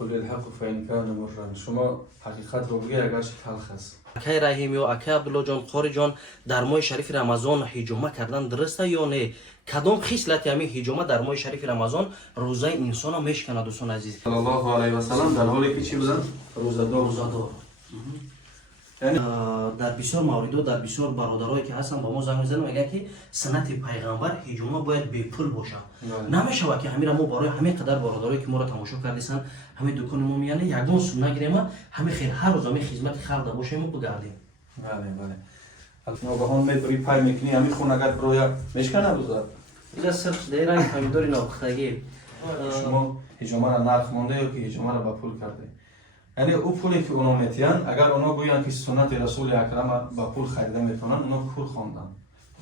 قل الحق فإن كان مرا. شما حقیقت رو بگی اگرچه تلخ است. اکای رحیمی و اکای عبدالله جان قاری جان در ماه شریف رمضان هجومه کردن درسته یا نه؟ کدام خصلت همین هجومه در ماه شریف رمضان روزه انسان رو میشکنه دوستان عزیز؟ صلی الله علیه و سلم در حالی که چی بودن؟ روزدار. یعنی در بسیار موارد در بسیار برادرایی که هستن با ما زنگ میزنن میگن که سنت پیغمبر هجومه باید بی پول باشه. نمیشه که همین ما برای همین قدر برادرایی که ما را تماشا کردن همین دکان ما میانه یگان سود نگیریم همین خیر هر روز همین خدمت خلق باشیم و بگردیم. بله. ناگهان میبری پای میکنی همین خون اگر برویا میشکنه روزا. اینجا صرف دیران پامیدوری ناپختگی. شما هجومه را نرخ مونده یا که هجومه را با پول کرده. یعنی او پولی که اونا میتیان اگر اونا گویان که سنت رسول اکرم با پول خریده میتونن اونا پول خواندن.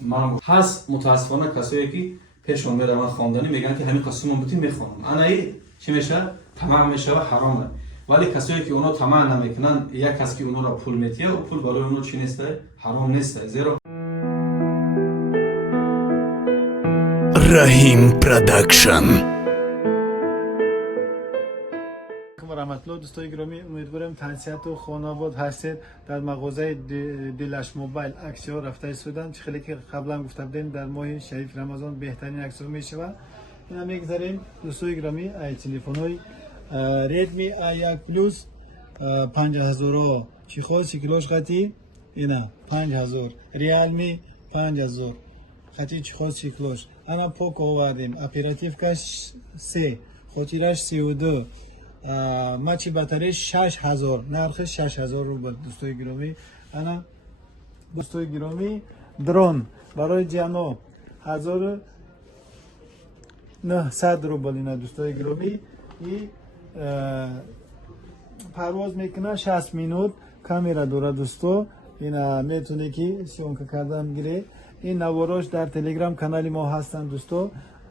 من هست متاسفانه کسایی که پیشون میره من خواندنی میگن که همین قسم بودی میخونم. انا ای چی میشه؟ طمع میشه و حرامه. ولی کسایی که اونا طمع نمیکنن یک کس که اونا را پول میتیه او پول برای اونا چی نیست؟ حرام نیست. زیرا رحیم پروداکشن. رحمت دوستای گرامی، امیدوارم تنسیت و خانواده هستید. در مغازه دلش موبایل عکس ها رفته سودن چه خیلی که قبلا گفته بودیم در ماه شریف رمضان بهترین عکس ها میشه. اینا میگذاریم دوستای گرامی ای تلفن های ردمی A1 پلوس 5000 چی خود سیکلوش خطی اینا 5000 ریالمی 5000 خطی چی خود سیکلوش انا پوکو آوردیم اپراتیو کاش 3 خاطرش 32 ماچی باتری 6000 نرخ 6000 روبل. دوستای گرامی انا دوستای گرامی درون برای جانو 1900 روبل. اینا دوستای گرامی این پرواز میکنه 60 مینوت کامera داره دوستو. اینا میتونه که سیونکا کردن گیره. این نواراش در تلگرام کانال ما هستن دوستو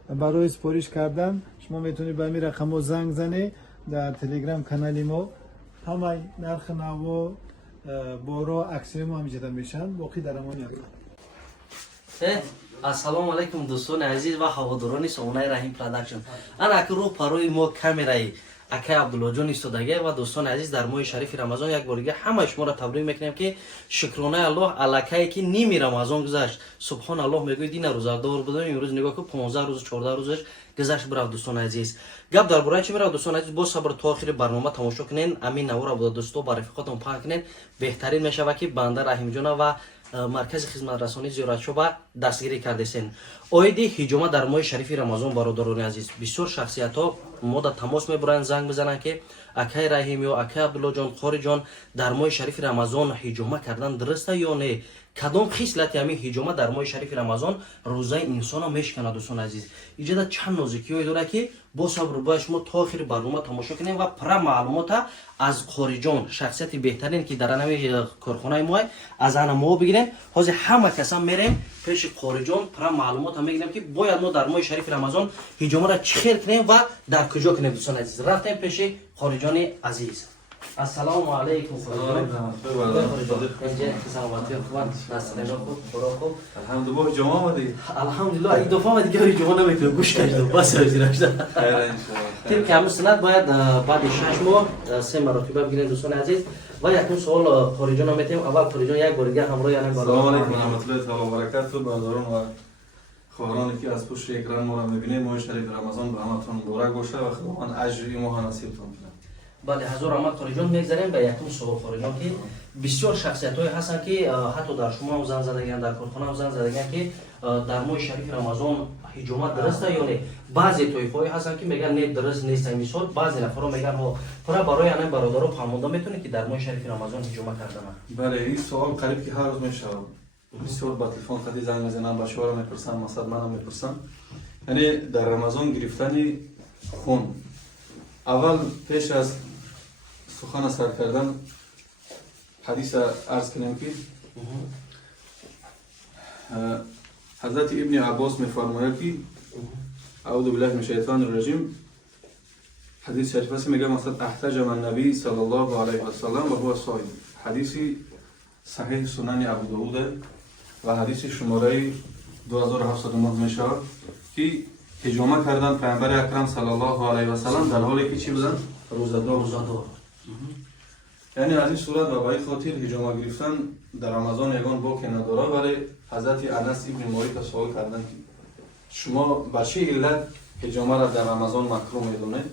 برای سپارش کردن شما میتونید به این رقم زنگ زنی در تلگرام کانال ما همه نرخ نو بارا عکسای ما میجدن میشن باقی در امان یاد. السلام علیکم دوستان عزیز و هواداران سامانه رحیم پروداکشن. انا که رو پروی ما کامرای اکای عبدالله جان ایستادگی و دوستان عزیز در ماه شریف رمضان یک بار دیگه همه شما را تبریک میکنیم که شکرانه الله الکایی که نیمی رمضان گذشت. سبحان الله میگوید این روزدار بودن امروز نگاه که 15 روز 14 روزش گذشت. برای دوستان عزیز گپ درباره چی میره دوستان عزیز با صبر تا آخر برنامه تماشا کنین. امین نوار بود دوستو با رفیقاتون پاک کنین بهترین میشه که بنده رحیم جان و مرکز خدمت رسانی زیارت شوبه دستگیری کردین. اویدی هجومه در ماه شریف رمضان برادران عزیز بسیار شخصیت ها ما در تماس میبرن زنگ بزنن که اکای رحیمی و اکای عبدالله جان قاری جان در ماه شریف رمضان هجومه کردن درسته یا نه؟ کدام خصلت همین هجومه در ماه شریف رمضان روزه انسان رو میشکنه دوستان عزیز؟ اینجا چند نازکی داره که با صبر باش ما تا آخر برنامه تماشا کنیم و پر معلومات از قاری جان شخصیت بهترین که در همین کارخانه ما از انا ما بگیریم. حاضر همه کسا میریم پیش قاری جان پر معلومات میگیریم که باید ما در ماه شریف رمضان هجومه را چخیر کنیم و در کجا کنیم دوستان عزیز. رفتیم پیش قاری جان عزیز. السلام علیکم. الحمدلله جمعه آمدی. الحمدلله این دفعه ما دیگه جمعه نمیکنیم گوش کردیم بس ازیرش ده. خیر ان شاء که همون سنت باید بعد 6 ماه 3 مرتبه بگیرین دوستان عزیز. و یک سوال قاری جان میتیم اول قاری جان یک بار دیگه همراه یعنی سلام علیکم و رحمت الله تعالی و برکاته. برادران و خواهرانی که از پشت اکران ما را میبینید ماه شریف رمضان به همتون مبارک باشه و خداوند اجر این ماه نصیبتون کنه. بله هزار رحمت قاری جان. میگذاریم به یکم سوال قاری جان که بسیار شخصیت‌هایی هستن که حتی در شما هم زنگ زدگان در کارخانه هم زنگ زدگان که در ماه شریف رمضان هجومه درسته یا نه؟ بعضی طایفه‌ای هستن که میگن نه درست نیست. مثال بعضی نفرا میگن ها پورا برای همین برادرها فهمونده میتونه که در ماه شریف رمضان هجومه کردن. بله این سوال قریب که هر روز میشه بسیار با تلفن خدی زنگ میزنن با شوهرم میپرسن مثلا منم میپرسن. یعنی در رمضان گرفتن خون اول پیش از سخن سر کردن حدیث عرض کنیم که حضرت ابن عباس میفرماید که اعوذ بالله من الشیطان الرجیم حدیث شریف است میگه مثلا احتجم النبی صلی الله علیه و سلم و هو صائم. حدیثی صحیح سنن ابو داود و حدیث شماره 2709 میشه که هجومه کردن پیامبر اکرم صلی الله علیه و سلم در حالی که چی بودن؟ روزادار. یعنی از این صورت و به این خاطر حجامه گرفتن در رمضان یگان باکی نداره. ولی حضرت انس ابن مالک سوال کردن که شما به چه علت حجامه را در رمضان مکروه میدونید؟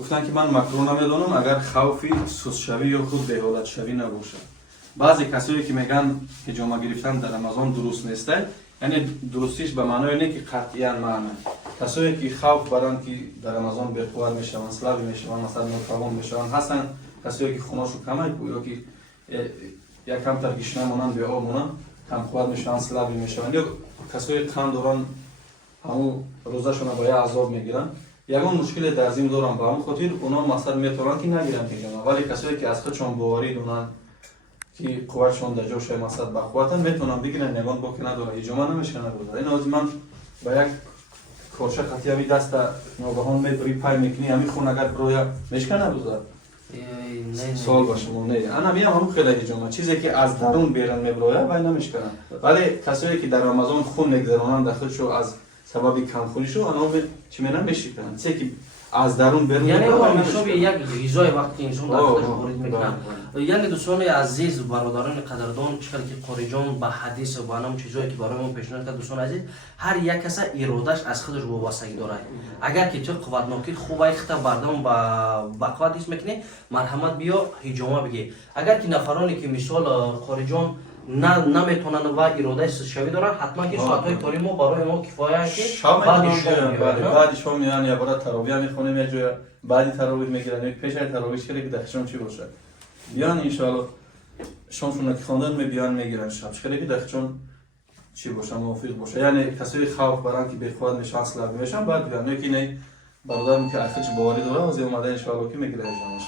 گفتن که من مکروه نمیدونم اگر خوفی سست شوی یا خود به حالت شوی نباشه. بعضی کسایی که میگن حجامه گرفتن در رمضان درست نیسته، یعنی درستیش به معنای نه که قطعا معنی. کسایی که خوف برن که در رمضان به قوت میشون، سلب میشون، مثلا ناتوان میشون هستن. کسایی که خوناشو کمه یا که یک کم تر گشنه مونن به آب مونن کم قوت میشون، سلب میشون. یا کسایی قند دارن همون روزشون با یه عذاب میگیرن. یگان مشکل در زمین دارن به همون خاطر اونا مثلا میتونن که نگیرن حجامه. ولی کسایی که از خودشون باوری دارن که قوتشون در جوش مثلا با قوتن میتونن بگیرن، یگان باکی نداره، حجامه نمیشکنه روزه. این از من با یک کارشه خطی همی دست ناگهان میبری پای میکنی همی خون اگر برویا میشکنه روزه سال باشه مونه. انا میام همون خیلی حجامه چیزی که از درون بیرون میبرویا وای نمیشکنه. ولی کسایی که در رمضان خون میگذرونن در خودشو از سبب کم خونیشو انا چی میرن میشکنن. چیزی که از درون بیرون یعنی او میشه یک غذای وقتی انسان در خودش وارد میکنه. یعنی دوستان عزیز برادران قدردان چقدر که قاری جان به حدیث و با نام چیزایی که برای ما پیشنهاد کرد دوستان عزیز هر یک کس ارادهش از خودش وابستگی داره. اگر که تو قوتناکی خوبه اخته بردم با قوت دیس میکنی مرحمت بیا حجامه بگی. اگر که نفرانی که مثال قاری جان نمیتونن و اراده شوی دارن حتما که ساعت‌های کاری ما برای ما کفایه که بعد شام میان یا برای تراویح میخونیم یا جای بعدی تراویح میگیرن یا پیش از تراویح که دقیقاً چی باشه بیان ان شاء الله شامشون که خواندن بیان میگیرن شب که دقیقاً چی باشه موافق باشه. یعنی کسایی خوف برن که به خود نشان سلب میشن بعد بیان که نه برادرم که اخیش باوری داره از اومده ان شاء الله که میگیره جانش.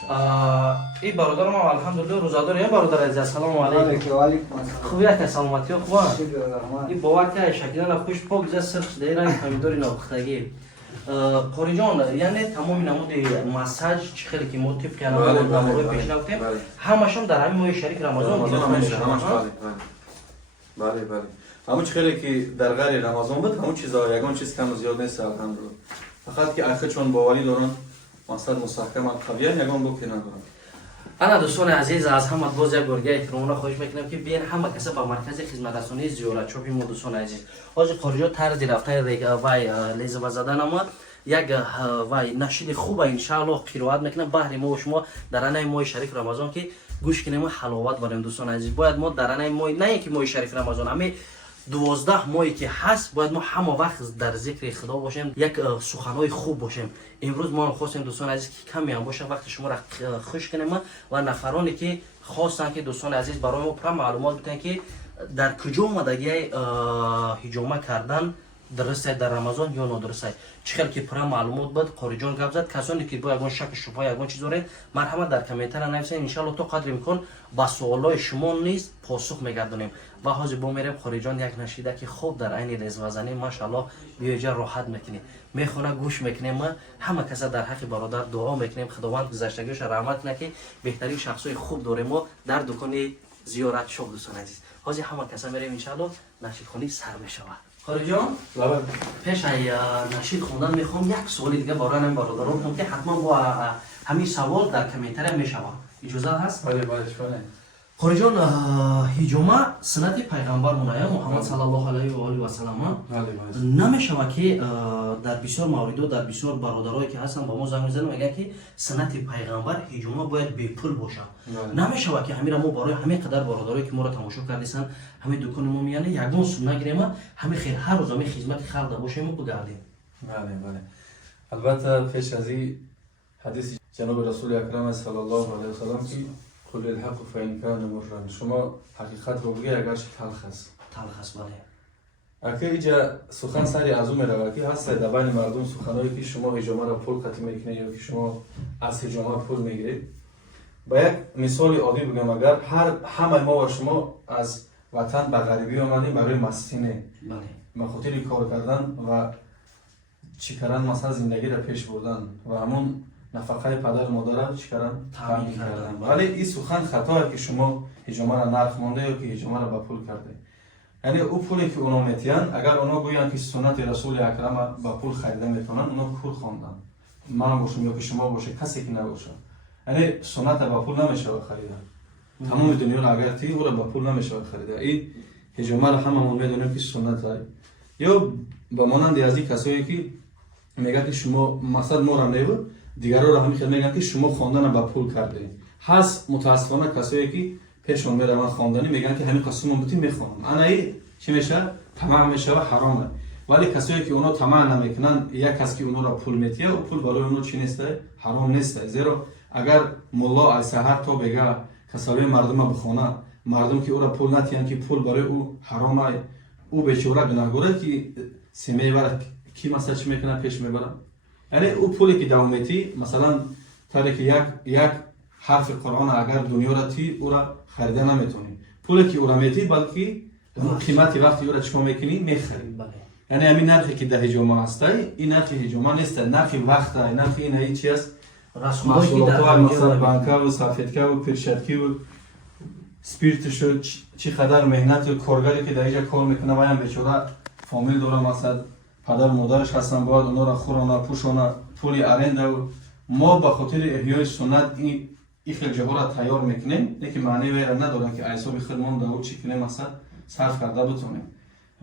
این برادر ما الحمدلله روزادار یا برادر عزیز السلام علیکم. و علیکم السلام. خوبیه که سلامتی و خوبه. این باور که شکلنا خوش پاک ز سرخ دیرن همیداری ناختگی. قاری جان یعنی تمام نمود مساج خیلی که ما تیپ کنیم در مورد پیش رفتیم همشون در همین ماه شریف رمضان میشه. بله بله. همون خیلی که در غیر رمضان بود همون چیزا یگان چیز کم زیاد نیست الحمدلله. فقط که آخه چون باوری دارن مثلا مستحکم قویه یگان بو که ندارن. انا دوستان عزیز از همه باز یک بار احترام خواهش میکنم که بیاین همه کسا با مرکز خدمت رسانی زیارت چوبی ما دوستان عزیز. حاج قاری جان طرز رفتن وای لیز و زدن ما یک وای نشید خوبه ان شاء الله قرائت میکنم بهر ما و شما در انای ماه شریف رمضان که گوش کنیم حلاوت بریم دوستان عزیز. باید ما در انای ماه نه اینکه ماه شریف رمضان همه 12 ماهی که هست باید ما همه وقت در ذکر خدا باشیم یک سخنهای خوب باشیم. امروز ما خواستیم دوستان عزیز که کمی هم باشه وقت شما را خوش کنیم و نفرانی که خواستن که دوستان عزیز برای ما پر معلومات بدن که در کجا اومدگی حجامه کردن درسته در رمضان یا نادرسته چخیل که پر معلومات بود قاری جان گپ زد. کسانی که با یگان شک شبهه یگان چیز داره مرحمت در کامنتر نویسین ان شاء الله تو قدر امکان با سوالای شما نیز پاسخ میگردونیم. و حاضر با میرم قاری جان یک نشیده که خوب در عین رزوازنی ماشاءالله بیاجا راحت میکنی میخونه گوش میکنیم. همه کسا در حق برادر دعا میکنیم خداوند گذشتگیش رحمت کنه که بهترین شخصای خوب داریم ما در دکان زیارت شب دوستان عزیز. حاضر همه کسا میریم ان شاء الله نشید خونی سر میشود. قاری جان پیش از نشید خوندن میخوام یک سوال دیگه برای من برادران کنم که حتما با همین سوال در کامنتر میشود. اجازه هست؟ بله بله شونه. قاری جان حجامه سنت پیغمبر منایه محمد صلی الله علیه و آله و سلم نمیشه که در بسیار موارد در بسیار برادرایی که هستن با ما زنگ میزنن میگن که سنت پیغمبر حجامه باید بی پول باشه. نمیشه که همین ما برای همه قدر برادرایی که ما را تماشا کردن همه دکان ما میانه یگان سونه گیریم همه خیر هر روز همه خدمت خلق باشیم و بگردیم. بله بله. البته پیش از این حدیث جناب رسول اکرم صلی الله علیه و سلم که قل الحق فإن كان مرا شما حقیقت رو بگی اگرش تلخ است. تلخ است بله. اگه اینجا سخن سری از اون میره که هست در بین مردم سخنایی که شما حجامه را پول قطع میکنید یا که شما از حجامه پول میگیرید. با یک مثال عادی بگم اگر همه ما و شما از وطن به غریبی آمدیم برای مستینه بله مخاطر کار کردن و چی کردن مثلا زندگی را پیش بردن و همون نفقه پدر مادر چی کردن تامین کردن. ولی این سخن خطاست که شما حجامه را نرخ مانده یا که حجامه را با پول کرده. یعنی او پولی که اونا میتین اگر اونا گویان که سنت رسول اکرم با پول خریده میتونن اونا کور خواندن. من باشم یا که شما باشه کسی که نباشه یعنی سنت با پول نمیشه خریدن تمام دنیا رو اگر تی او را با پول نمیشه خریدن این هجامه را هممون میدونیم که سنت های یا به مانند از این کسایی که میگه که شما مقصد ما را نیو دیگران را همین میگن که شما خواندن با پول کردین هست متاسفانه کسایی که پیشون میره من خواندنی میگن که همین قسم بودی میخوانم انا ای چی میشه طمع میشه و حرامه ولی کسایی که اونا طمع نمیکنن یک کس که اونا را پول میتیه و پول برای اونا چی نیست حرام نیست زیرا اگر ملا از سحر تا بگه کسایی مردم بخونه مردم که او را پول نتیان که پول برای او حرامه او بیچاره گناهگاره که سیمه ور کی مثلا چی میکنه پیش میبره یعنی او پولی که دوام میتی مثلا طوری که یک حرف قرآن اگر دنیا را تی او را خریده نمیتونی پولی که او را میتی بلکه قیمتی وقتی او را چکا میکنی میخری یعنی همین نرخی که ده هجامه هسته این نرخ هجامه نیست نرخ وقت نرخ این هایی چی است محصولات های مثلا بانکه و سفیدکه و پیرشتکی و سپیرتش و چی قدر مهنت و کارگری که در اینجا کار میکنه و هم بیچاره فامیل داره مثلا پدر و مادرش هستن باید اونا را خورانه پوشانه پولی ارنده و ما به خاطر احیای سنت این خیلی جاها را تیار میکنیم نه که معنی ویره ندارن که عیسی خیلی ما در او چی کنیم مثلا صرف کرده بتونیم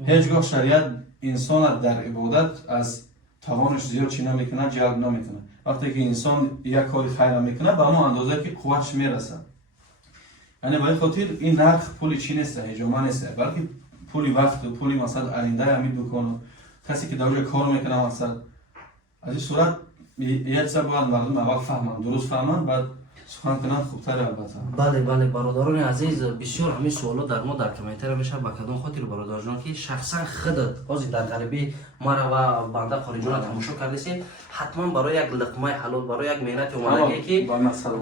هیچگاه شریعت انسان در عبادت از توانش زیاد چی نمیکنه جلب نمیکنه وقتی که انسان یک کاری خیر میکنه به اون اندازه که قوتش میرسه یعنی برای خاطر این نرخ پولی چی نیست هجامه نیست بلکه پولی وقت و پولی مثلا آینده همین دکان کسی که در کار میکنه مثلا از این صورت یک چیز باید مردم اول فهمن درست فهمن بعد سخن کنن خوبتر البته بله برادران عزیز بسیار همین سوالات در ما در کامنتر میشه با کدوم خاطر برادر جان که شخصا خودت از در غریبی ما را و بنده خارجی را تماشا کردید حتما برای یک لقمه حلال برای یک مهنت اومدگی که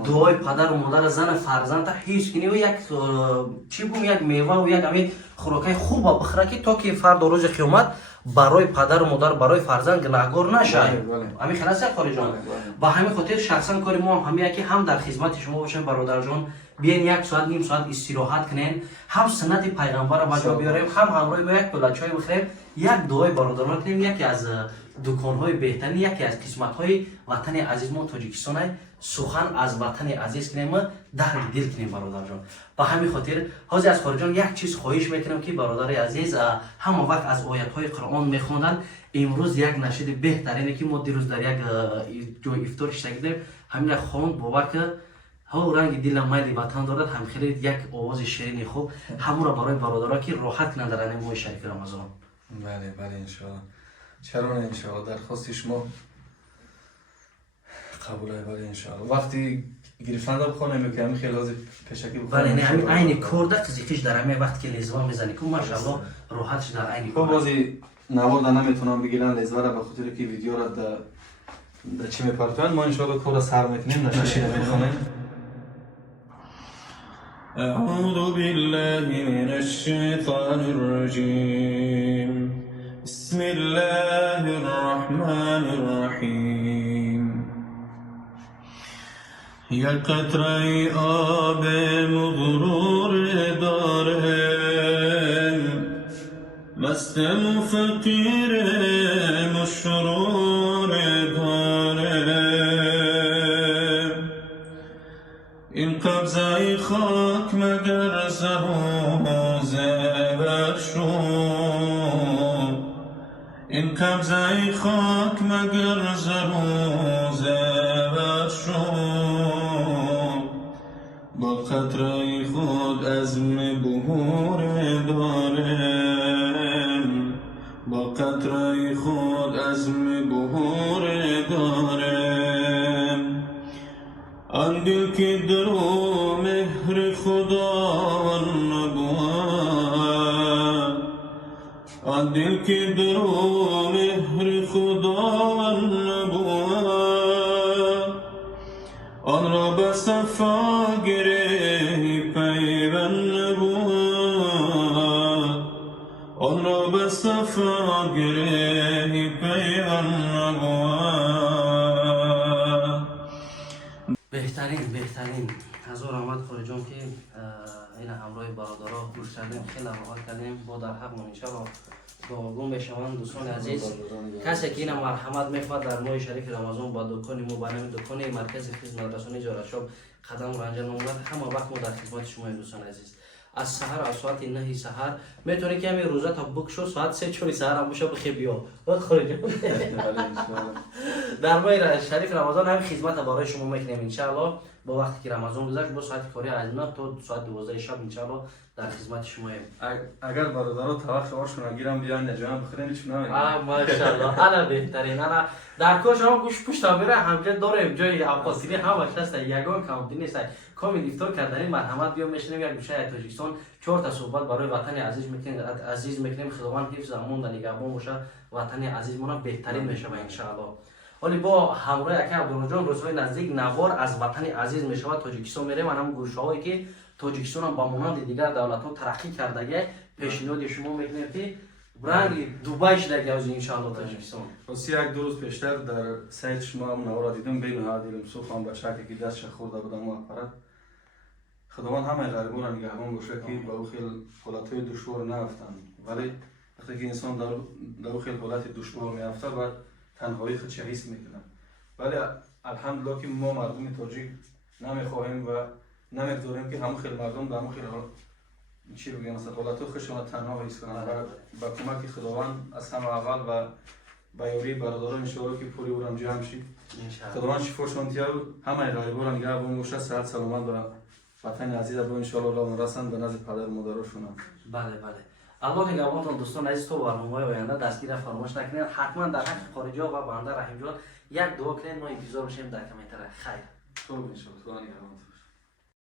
دعای پدر و مادر زن فرزند تا هیچ کنی و یک چی بوم یک میوه و یک همین خوراکای خوب بخوره که تا که فردا روز قیامت برای پدر و مادر برای فرزند گناهگار نشه همین خلاص خارجی جان با همین خاطر شخصا کار ما همین که هم در خدمت شما باشیم برادر جان بیاین یک ساعت نیم ساعت استراحت کنین هم سنت پیغمبر را بجا بیاریم هم همراه با یک پلاک چای بخوریم یک دعای برادران کنیم یکی از دکان‌های بهترین یکی از قسمت‌های وطن عزیز ما تاجیکستان سخن از وطن عزیز کنیم در دل کنیم برادر جان با همین خاطر حاضر از خارجان یک چیز خواهش میکنم که برادر عزیز هم وقت از آیات‌های قرآن میخوندن امروز یک نشید بهترینه که ما دیروز در یک جای افطار اشترک همین خواند باور که ها رنگ دل میل وطن دارد هم خیلی یک آواز شیرین خوب همون را برای برادرها که راحت کنند در این ماه شریف رمضان بله ان شاء الله چرا نه ان شاء الله درخواست شما قبول ای بله ان شاء الله وقتی گرفتن بخونه میکنم خیلی لازم پیشکی بخونه بله نه همین عین کورده فیزیکیش در همین وقت که لیزوان میزنی که ماشاءالله راحتش در عین خب بازی نوارد نمیتونم بگیرن لیزوان را به خاطر که ویدیو را در چی میپرتون ما ان شاء الله کور سر میکنیم نشید میخونیم أعوذ بالله من الشيطان الرجيم بسم الله الرحمن الرحيم یک قطره آب مغرور داره مست و فقیر مشرور داره این قبضه خاک مگر زر و زبر شد این قبضه خاک مگر زر و زبر شد با قطره خود عزم بهور دارم با قطره خود عزم بهور دارم آن دل که در او مهر خدا نبود آن دل که در او مهر خدا نبود آن را به صفا گره پیوند نبود آن را به صفا گره پیوند نبود بهترین هزار رحمت خارجان که این همراه برادرها گوش کردیم خیلی راحت کردیم با در حق انشاءالله گم بشوند دوستان عزیز. کسی که این مرحمت میخواد در ماه شریف رمضان با دکان ما با نام دکان مرکز خدمت رسانی جارشاب قدم رو انجام نمود، همه وقت ما در خدمت شما دوستان عزیز. از سحر از ساعت 9 سحر میتونی که همین روزا تا بک شو ساعت 3 4 سحر هم بشه بخی بیا بخوری. در ماه شریف رمضان هم خدمت برای شما میکنیم ان شاء الله. با وقتی که رمضان گذشت با ساعت کاری از 9 تا ساعت 12 شب ان شاء الله در خدمت شما ایم. اگر برادرها توقع واشون گیرم بیان نجام بخرین چون ماشاءالله انا بهترین. انا در کار شما گوش پشت میره همجا داریم جای عباسیری همش هست، یگان کامتی نیست. کامی افطار کردن مرحمت بیا میشنیم یک گوشه تاجیکستان 4 تا صحبت برای وطن عزیز میکنیم. خداوند حفظ امون و نگهبان باشه، وطن عزیزمون بهترین میشه ان شاء الله. ولی با همراه اکه عبدالله جان روزهای نزدیک نوار از وطن عزیز میشه و تاجیکستان میریم. من هم گوشه‌هایی که تاجیکستان هم با مانند دیگر دولت‌ها ترقی کردگی پیشنهاد شما میکنیم که برنگ دوبای شده از ان شاء الله تاجیکستان. راسی یک دو روز پیشتر در سایت شما نوار دیدم بین ها دیدم سوخان بچه‌ای که دستش خورده بودن موفرت. خداوند همه غریبان را نگهبان باشه که با او خیلی حالت‌های دشوار نرفتن، ولی وقتی که انسان در او خیلی حالت دشوار میافته بعد تنهایی خودش حس میکنه. ولی الحمدلله که ما مردم تاجیک نمیخواهیم و نمیگذاریم که همون خیلی مردم در همون خیلی چی بگم مثلا حالت خودشون تنها حس کنن. با کمک خداوند از همه اول و با یاری برادران ان شاء الله که پوری اورم جمع شید. خداوند شفاشون تیا همه غریبان نگهبان باشه، صحت سلامت و وطن عزیز رو ان شاء الله رسن به نزد پدر و مادرشون. بله بله. الله نگهبانتون دوستان عزیز. تو برنامه‌های آینده دستگیر فراموش نکنید. حتما در حق خارجی و بنده رحیم جان یک دعا کنید. ما انتظار میشیم در کامنت. خیر. تو ان شاء الله.